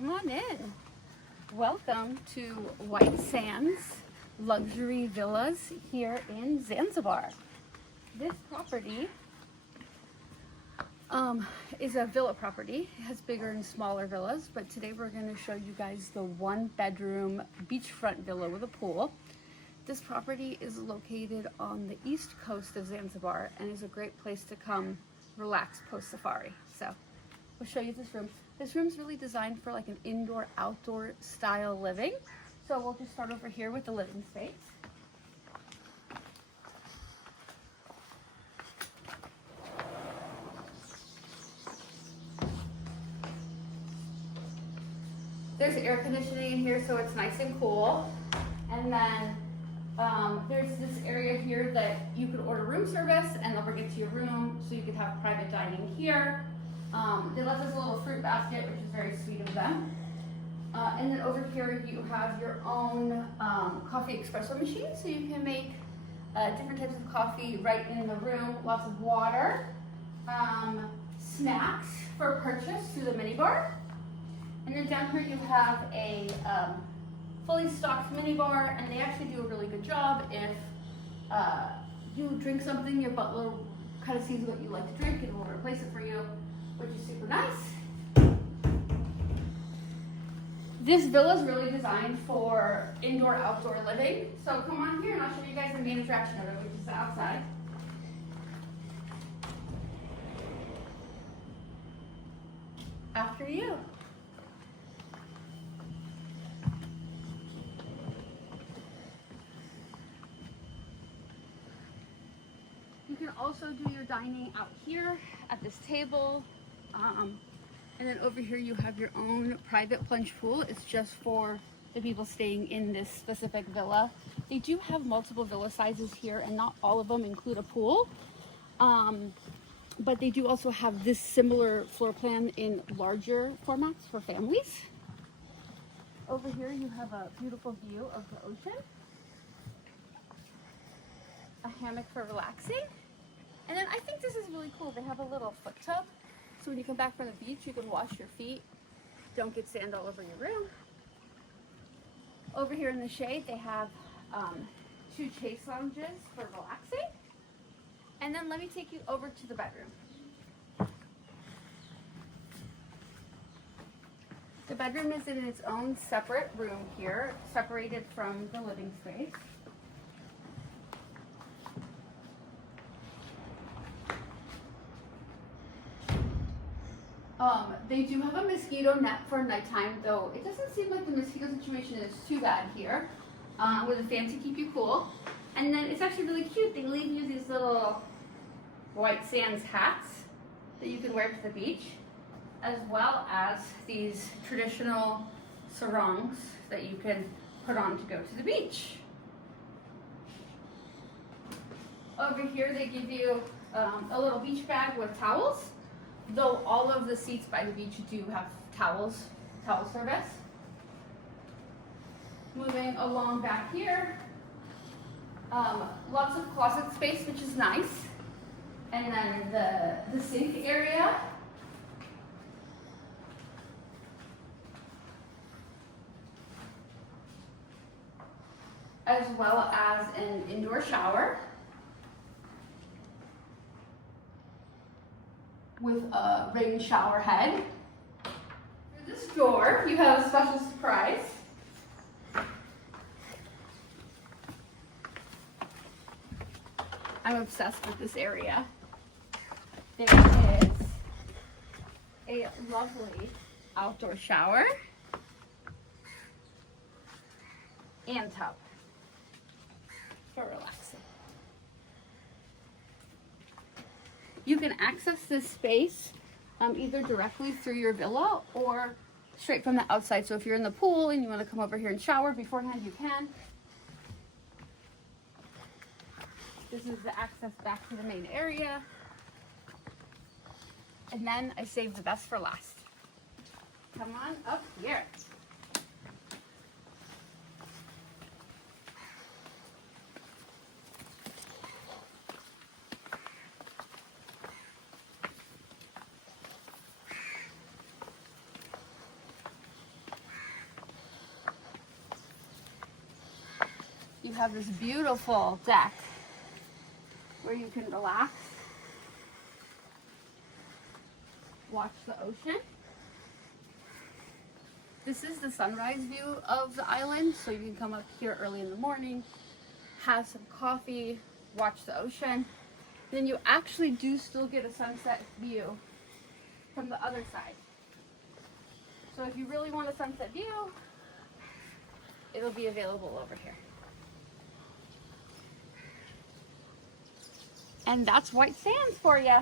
Come on in. Welcome to White Sands Luxury Villas here in Zanzibar. This property is a villa property. It has bigger and smaller villas, but today we're going to show you guys the 1-bedroom beachfront villa with a pool. This property is located on the east coast of Zanzibar and is a great place to come relax post-safari. So we'll show you this room. This room's really designed for like an indoor-outdoor style living. So we'll just start over here with the living space. There's air conditioning in here, so it's nice and cool. And then there's this area here that you could order room service and they'll bring it to your room, so you could have private dining here. They left us a little fruit basket, which is very sweet of them. And then over here you have your own coffee espresso machine, so you can make different types of coffee right in the room. Lots of water, snacks for purchase through the minibar. And then down here you have a fully stocked minibar, and they actually do a really good job. If you drink something, your butler kind of sees what you like to drink and will replace it for you, which is super nice. This villa is really designed for indoor-outdoor living. So come on here and I'll show you guys the main attraction of it, which is the outside. After you. You can also do your dining out here at this table. And then over here you have your own private plunge pool. It's just for the people staying in this specific villa. They do have multiple villa sizes here, and not all of them include a pool. But they do also have this similar floor plan in larger formats for families. Over here you have a beautiful view of the ocean. A hammock for relaxing. And then I think this is really cool. They have a little foot tub. So when you come back from the beach, you can wash your feet. Don't get sand all over your room. Over here in the shade, they have 2 chase lounges for relaxing. And then let me take you over to the bedroom. The bedroom is in its own separate room here, separated from the living space. They do have a mosquito net for nighttime, though it doesn't seem like the mosquito situation is too bad here, with a fan to keep you cool. And then it's actually really cute. They leave you these little White Sands hats that you can wear to the beach, as well as these traditional sarongs that you can put on to go to the beach. Over here they give you a little beach bag with towels. Though all of the seats by the beach do have towel service. Moving along back here, lots of closet space, which is nice. And then the sink area. As well as an indoor shower. With a rain shower head. For this door, you have a special surprise. I'm obsessed with this area. There is a lovely outdoor shower and tub for relaxing. You can access this space either directly through your villa or straight from the outside. So if you're in the pool and you want to come over here and shower beforehand, you can. This is the access back to the main area. And then I saved the best for last. Come on up here. you have this beautiful deck where you can relax, watch the ocean. This is the sunrise view of the island, so you can come up here early in the morning, have some coffee, watch the ocean. Then you actually do still get a sunset view from the other side. So if you really want a sunset view, it'll be available over here. And that's White Sands for you.